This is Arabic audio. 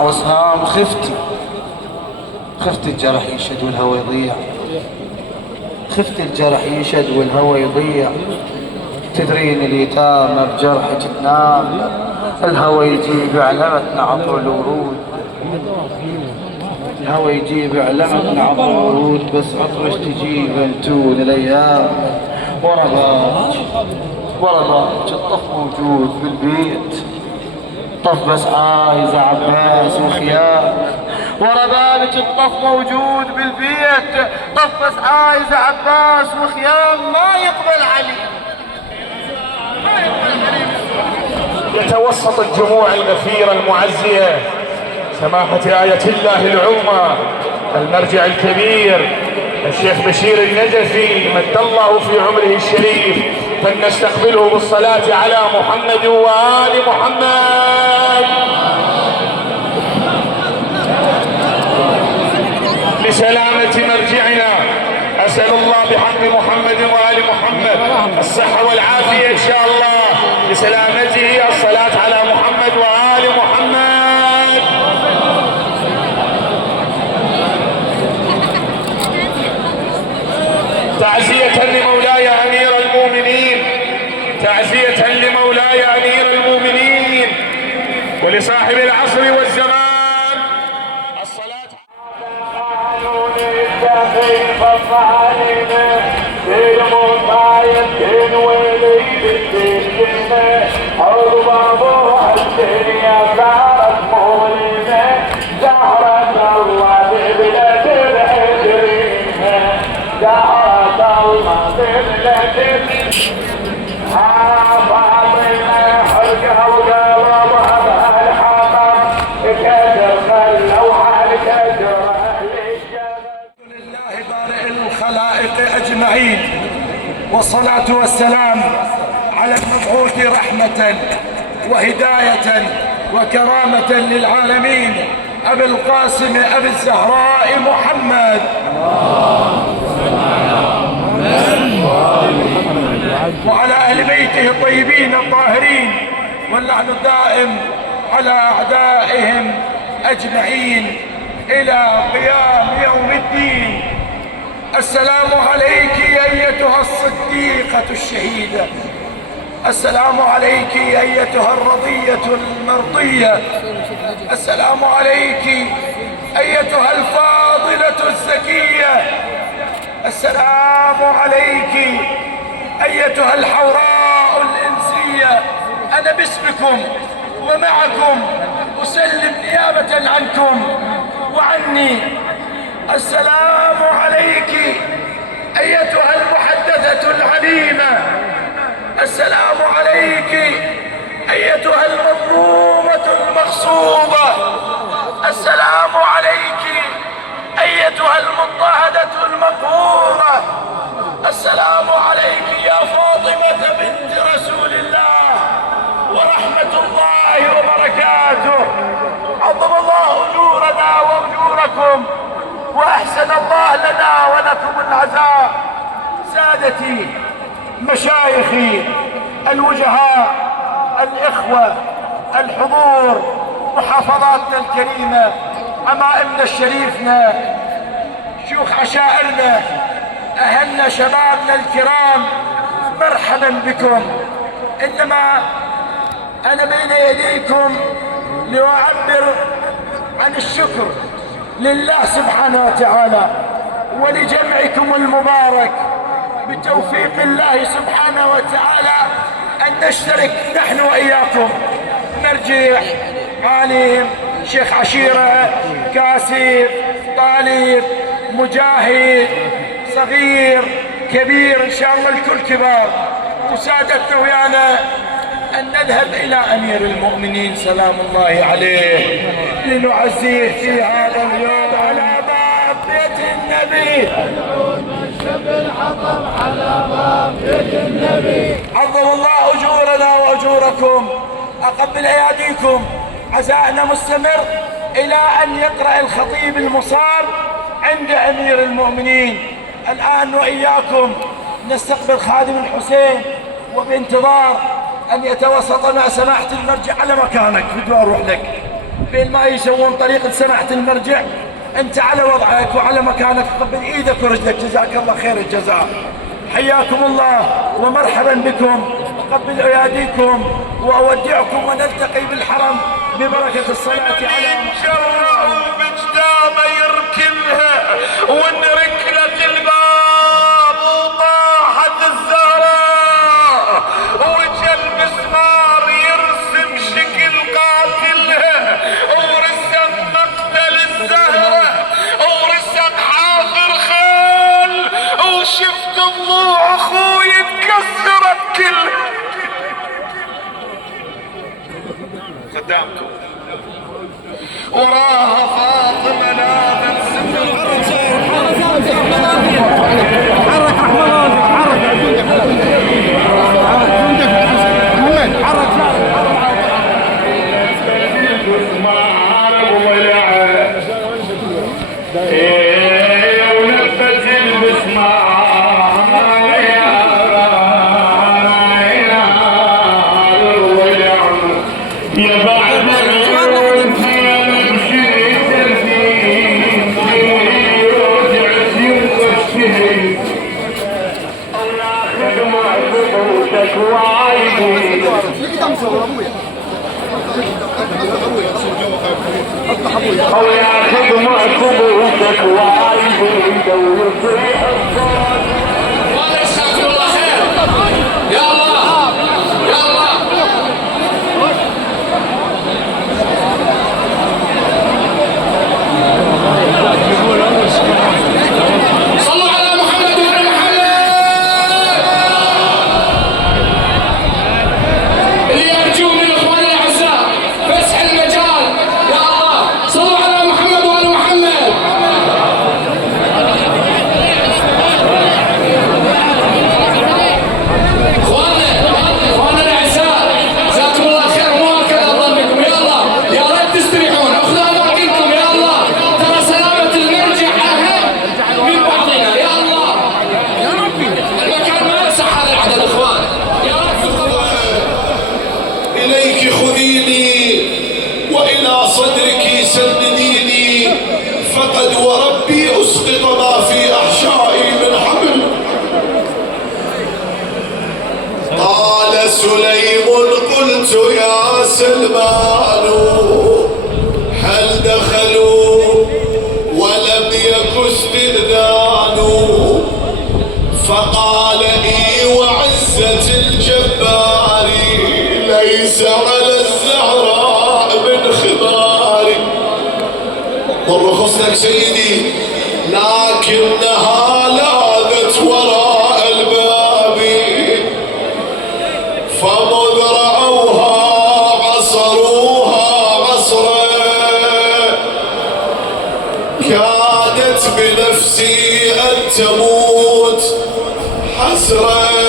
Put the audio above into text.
رمح وسهام. خفت الجرح ينشد والهوى يضيع، خفت الجرح ينشد والهوى يضيع. تدرين اليتامى بجرحك تنام، الهوى يجيب علمتنا عطر الورود، الهوى يجيب علمتنا عطر الورود. بس عطرش تجيب انتون الايام، ورا بابك الطف موجود بالبيت، طف بس عايز عباس وخيام. ورا بابك الطف موجود بالبيت، طف بس عايز عباس وخيام. ما يقبل علي، يتوسط الجموع الغفيرة المعزية سماحة آية الله العظمى المرجع الكبير الشيخ بشير النجفي مد الله في عمره الشريف، فلنستقبله بالصلاة على محمد وآل محمد. لسلامة مرجعنا أسأل الله بحق محمد وآل محمد الصحة والعافية إن شاء الله. لسلامته الصلاة على محمد وآل محمد. تعزية لمولاي أمير المؤمنين، تعزية لمولاي أمير المؤمنين ولصاحب العصر والزمان. الصلاة أجمعين، والصلاة والسلام على المبعوث رحمة وهداية وكرامة للعالمين أبي القاسم أبي الزهراء محمد، وعلى أهل بيته الطيبين الطاهرين، واللعن الدائم على أعدائهم أجمعين إلى قيام يوم الدين. السلام عليك أيتها الصديقة الشهيدة، السلام عليك أيتها الرضية المرضية، السلام عليك أيتها الفاضلة الزكية، السلام عليك أيتها الحوراء الإنسية. أنا باسمكم ومعكم أسلم نيابة عنكم وعني. السلام عليك أيتها المحدثة العليمة، السلام عليك أيتها المظلومة المغصوبة، السلام عليك أيتها المضطهدة المقهورة، السلام عليك يا فاطمة بنت رسول الله ورحمة الله وبركاته. عظم الله أجورنا وأجوركم وأحسن الله لنا ولكم العزاء. سادتي مشايخي الوجهاء الإخوة الحضور، محافظاتنا الكريمة، عمائمنا الشريفنا، شيوخ عشائرنا، أهلنا شبابنا الكرام، مرحبا بكم. إنما أنا بين يديكم لأعبر عن الشكر لله سبحانه وتعالى ولجمعكم المبارك بتوفيق الله سبحانه وتعالى أن نشترك نحن وإياكم، مرجع، عالم، شيخ عشيرة، كاسب، طالب، مجاهد، صغير، كبير، إن شاء الله الكل كبار، وسادتنا ويانا أن نذهب إلى أمير المؤمنين سلام الله عليه لنعزيه في هذا اليوم على باب بيت النبي. على باب بيت النبي. عظم الله أجورنا وأجوركم. أقبل أياديكم. عزاءنا مستمر إلى أن يقرأ الخطيب المصاب عند أمير المؤمنين. الآن وإياكم نستقبل خادم الحسين، وبانتظار أن يتوسط مع سماحة المرجع على مكانك. بدي أروح لك بين ما يسوون طريقة سماحة المرجع. انت على وضعك وعلى مكانك، قبل ايدك ورجلك، جزاك الله خير الجزاء. حياكم الله ومرحبا بكم، قبل اياديكم واودعكم ونلتقي بالحرم ببركة الصلاة على محمد. بجدامه يركنها وان ركلت الباب وطاحت الزهراء، وجا المسمار يرسم شكل قاتلها، ورسم مقتل الزهرة، ورسم حافر خيل، وشفت ضلوع اخوي اتكسرت كلها قدامكم. وراها فاطمة لابس حرك رحمن حرك حرك ونفذ المسمار يا بعد أو ياخذ معكم وجهك وعايزين يدور في الصوت. والله جزاكم الله خير. يا الله يا الله. صلوا على محمد وآل محمد. اللي أرجو من الإخوان الأعزاء فسح المجال. يا الله صلوا على محمد وآل محمد. إخواننا الأعزاء جزاكم الله خير وهكذا ظنكم. يلا يا ريت تستريحون، أخذوا أماكنكم. يا الله ترى سلامة المرجع أهم من بعضنا. يا الله المكان ما يصح هذا العدد. إخوان يا رب إليك خذيني وإلى صدرك سنديني، فقد وربي أسقط ما في أحشائي من حمل. قال سليم قلت يا سلمان هل دخلوا ولم يك استئذان؟ فقال إي وعزة الجبار ليس على الزهراء من خباري. والرخص لك سيدي، لكنها لاذت وراء الباب، فمذ رأوها عصروها عصرا، كادت بنفسي أن تموت حسرا.